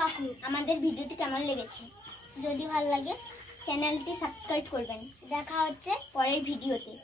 কাকু, আমাদের ভিডিওটি কেমন লেগেছে? যদি ভালো লাগে চ্যানেলটি সাবস্ক্রাইব করবেন। দেখা হচ্ছে পরের ভিডিওতে।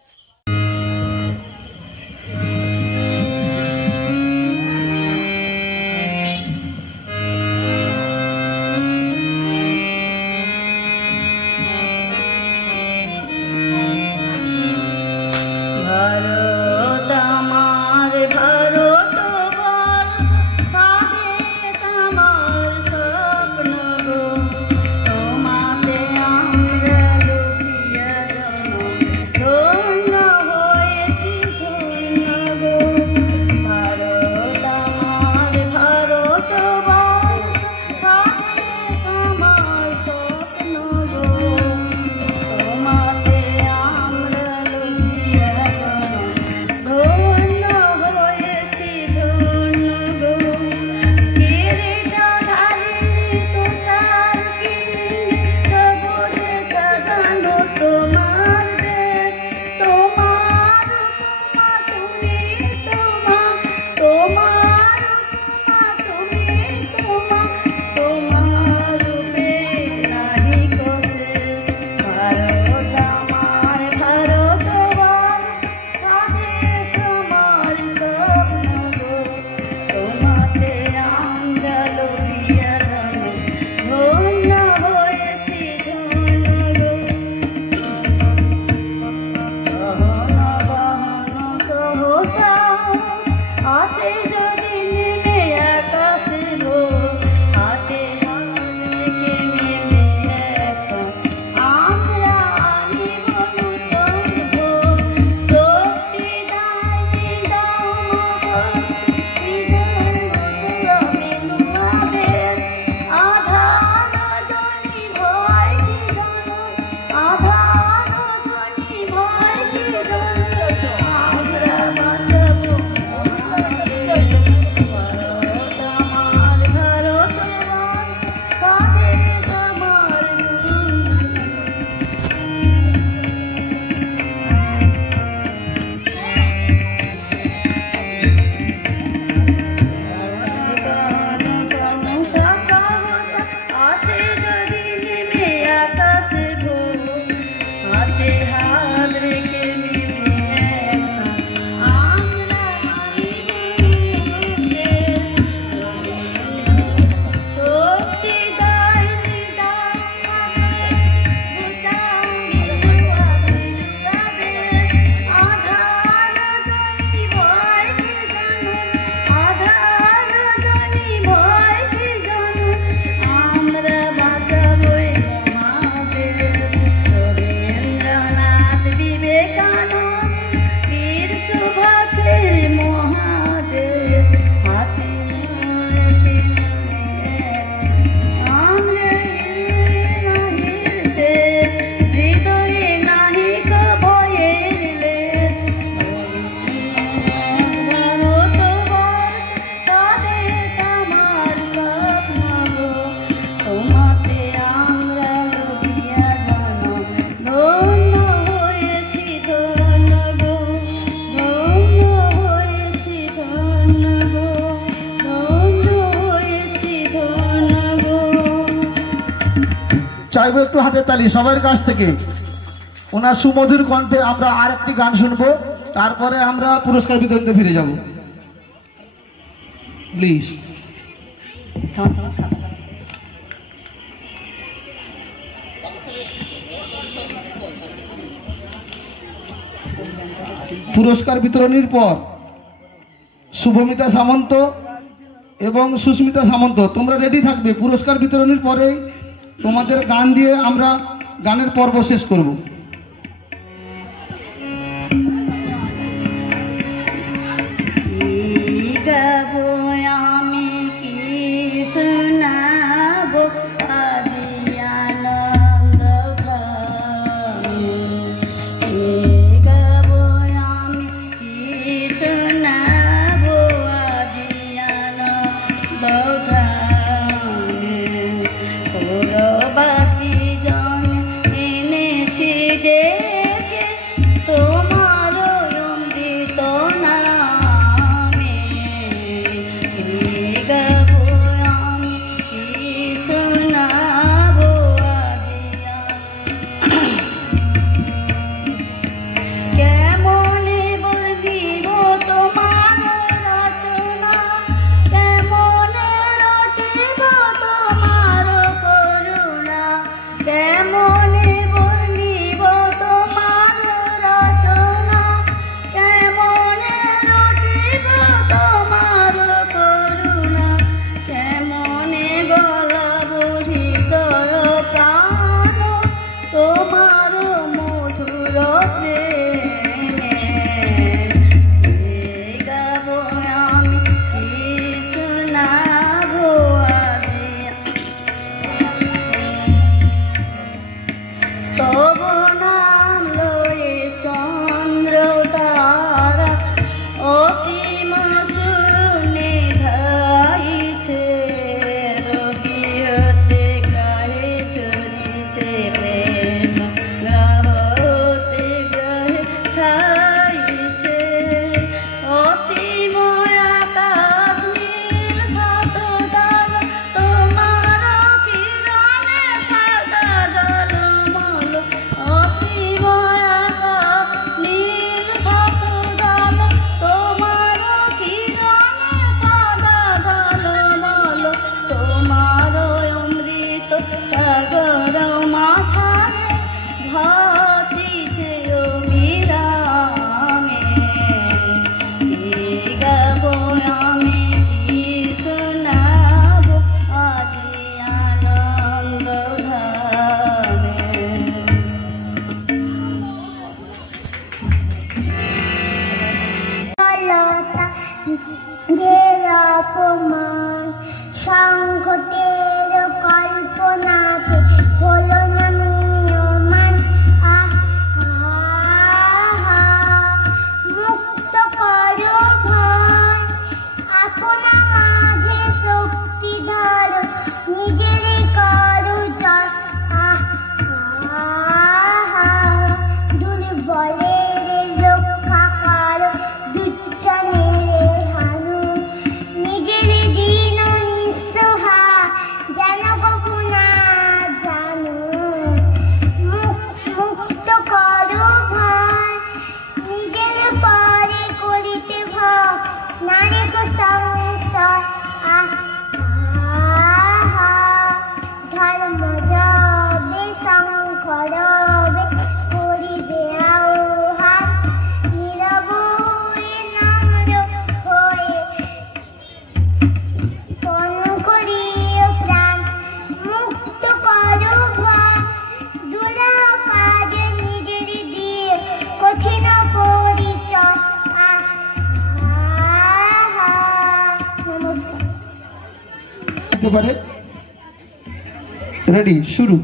চাইবো একটু হাতের তালি সবার কাছ থেকে। ওনার সুমধুর কণ্ঠে আমরা আর একটি গান শুনবো, তারপরে আমরা পুরস্কার বিতরণে ফিরে যাব। প্লিজ। পুরস্কার বিতরণের পর শুভমিতা সামন্ত এবং সুস্মিতা সামন্ত তোমরা রেডি থাকবে। পুরস্কার বিতরণের পরে তোমাদের গান দিয়ে আমরা গানের পর্ব শেষ করব। বাকি জন এনেছি দিতে পারে। রেডি, শুরু।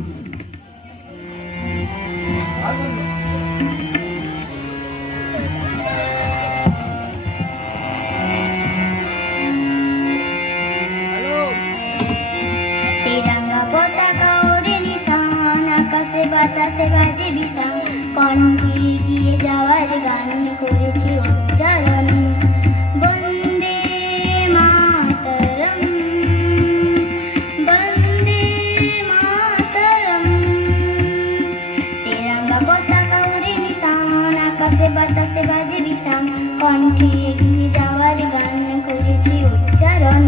तिरंगा पताका ओढ़े निशान आकाशे बातासे बाजे बितान कण्ठे एगिए जावार गान करेছি উচ্চারণ বন্দে মাতরম বন্দে মাতরম। तिरंगा पताका ओढ़े निशान आकाशे बातासे बाजे बितान कण्ठे एगिए जावार गान करेছি উচ্চারণ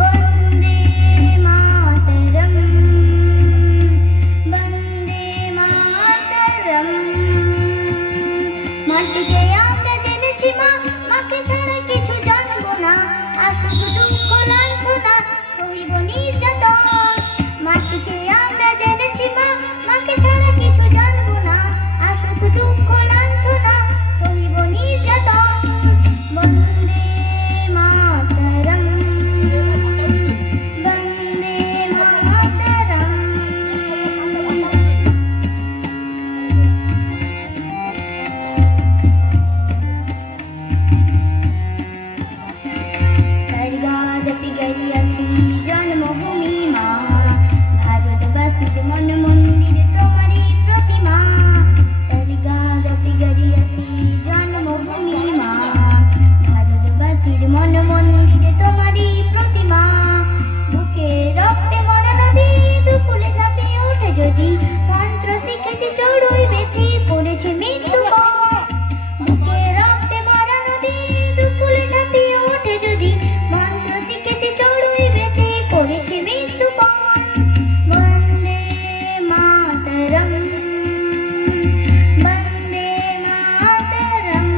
বন্দে মাতরম বন্দে মাতরম। মাটিকে আমরা জেনেছি মা, মাকে ছাড়া কিছু জানবো না, আসুক দুঃখ লাঞ্ছনা সহিব নির্যাতন। মাটিকে আমরা জেনেছি মা, মাকে ছাড়া কিছু জানবো না, আসুক দুঃখ লাঞ্ছনা সহিব নির্যাতন। বন্দে মাতরম বন্দে মাতরম। স্বর্গাদপি গরিয়সি জন্মভূমি মা, ভারতবাসীর মন মন্দির তোমারই প্রতিমা। স্বর্গাদপি গরিয়সি জন্মভূমি মা, ভারতবাসীর মন মন্দির তোমারই প্রতিমা। বুকে রক্তে মরা নদী দুকুলে ঝাঁপিয়ে ওঠে যদি, মন্ত্র শিখেছি চড়ুই বেঁধে পড়েছে মৃত্যুপথ। বুকে রক্তে মরা নদী দুকুলে ঝাঁপিয়ে ওঠে যদি, মন্ত্র শিখেছি চড়ুই বেঁধে পড়েছে মৃত্যুপথ। বন্দে মাতরম বন্দে মাতরম।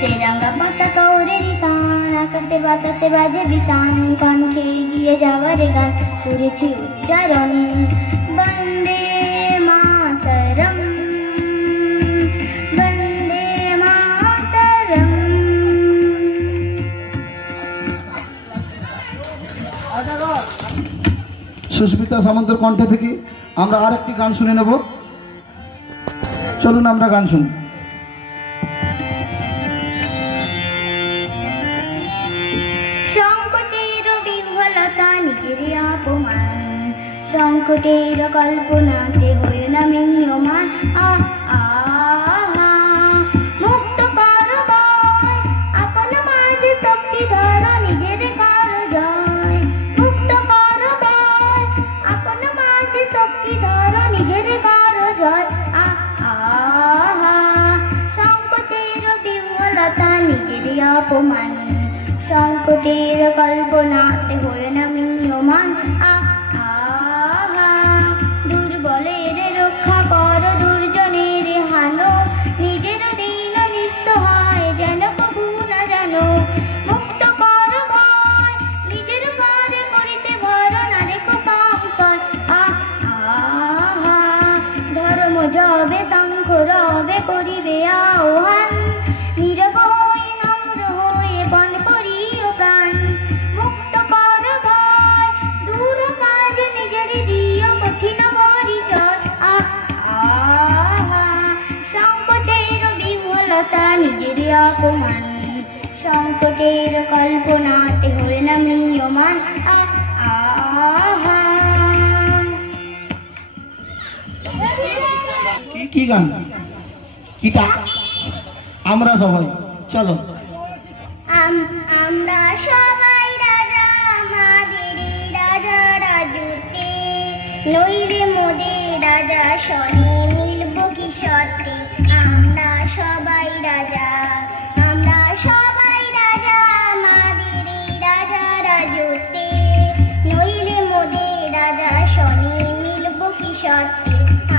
तिरंगा पताका ओढ़े निशान आकाशे बातासे बाजे बितान कण्ठे एगिए जावार गान करेছি উচ্চারণ বন্দে মাতরম বন্দে মাতরম। সুস্মিতা সামন্তের কণ্ঠ থেকে আমরা আরেকটি গান শুনে নেব। চলুন আমরা গান শুনি। সংকটের বিহ্বলতা নিজের অপমান, সংকটের কল্পনাতে হয়ে না ম্রিয়মান। মুক্ত কর ভয়, আপন মাঝে শক্তি ধর নিজের কর জয়। মুক্ত কর ভয়, আপন মাঝে শক্তি ধর নিজের কর জয়। সংকটের বিহ্বলতা নিজের অপমান, সংকটের কল্পনাতে হয়ে না ম্রিয়মান। দুর্বলের রক্ষা কর দুর্জনের হানো, নিজের দিন নিঃসহায় যেন কবু না জানো। মুক্ত কর ভয়, নিজের পারে করিতে ভর না রেখো সংশয়। ধর্ম যবে শঙ্খ রবে করিবে আহ্বান, নীরব হয়ে নম্র হয়ে বন করিও প্রাণ। মুক্ত কর ভয়, দূর কাজ নিজের দিও কঠিন পরিচয়। সংকটের বিহ্বলতা নিজের অপমান, সংকটের কল্পনাতে হয়ে না ম্রিয়মান। কি গান? কিটা আমরা সবাই চলো। আমরা সবাই রাজা, আমাদেরই রাজা রাজুতে, নইলে মোদের রাজা শনি মিলব কি সত্যি। আমরা সবাই রাজা, আমরা সবাই রাজা, আমাদেরই রাজা রাজুতে, নইলে মোদের রাজা শনি মিলব কি সত্যি।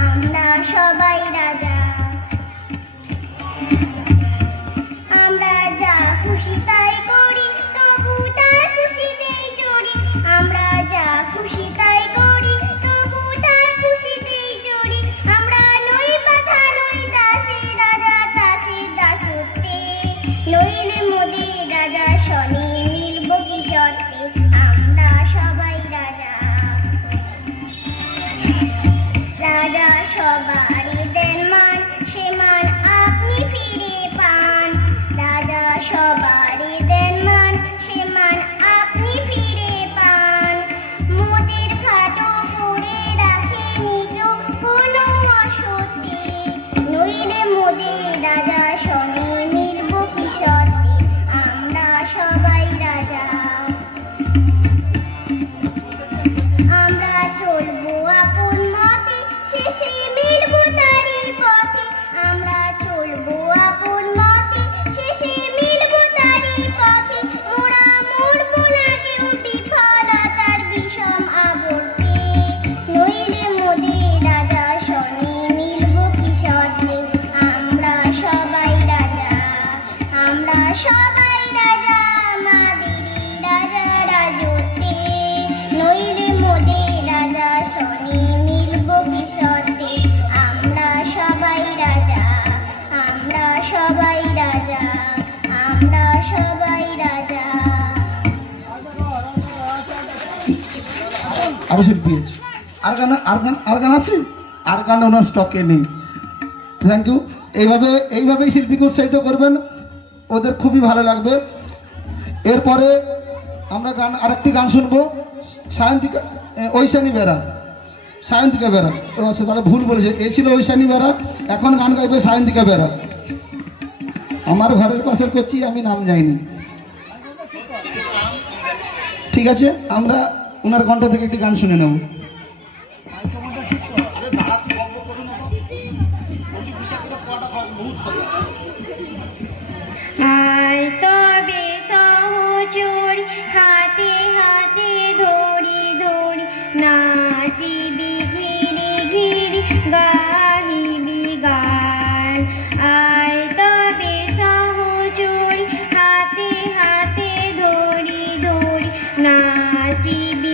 আমরা সবাই রাজা, আমরা যা খুশি তাই করি তবু তার খুশিতেই চড়ি। আমরা যা খুশি তাই করি তবু তার খুশিতেই চড়ি। আমরা সবারই দেন মান, সে মান আপনি ফিরে পান। রাজা সবারই দেন মান, সে মান আপনি ফিরে পান। মোদের খাটো করে রাখেনি কেউ কোনো অসত্যি, নইলে মোদের রাজা শনি মিলব কি সত্যি, আমরা সবাই রাজা। আমরা চলবো আপন মতে, শেষে মিলব তারই পথে। আমরা চলবো আপন মতে, শেষে মিলব তারই পথে। মোরা মরবো না কেউ বিফলতার বিষম আবর্তে, নইলে মোদের রাজা শনি মিলব কি সত্যি, আমরা সবাই রাজা। আমরা সবাই রাজা, আমাদেরই রাজা রাজত্বে, নইলে মোদের রাজা শনি মিলব কি সত্যি, আমরা সবাই রাজা। আমরা সবাই রাজা, আমরা সবাই রাজা। আরো শিল্পী আছে, আর গান আছে, আর গান ওনার স্টকে নেই। Thank you. এইভাবেই শিল্পীকে উৎসাহিত করবেন, ওদের খুবই ভালো লাগবে। এরপরে আমরা আরেকটি গান শুনবো, সায়ন্তিকা ঐশানী বেরা। সায়ন্তিকা বেরা, আচ্ছা তাহলে ভুল বলেছে, এ ছিল ঐশানী বেরা, এখন গান গাইবে সায়ন্তিকা বেরা। আমার ঘরের পাশের করছি, আমি নাম যাইনি। ঠিক আছে, আমরা ওনার কণ্ঠ থেকে একটি গান শুনে নেব। আয় তবে সহচরি, হাতে হাতে ধরি ধরি, নাচিবি ঘিরি ঘিরি, গাহিবি গান। আয় তবে সহচরি, হাতে হাতে ধরি ধরি, নাচিবি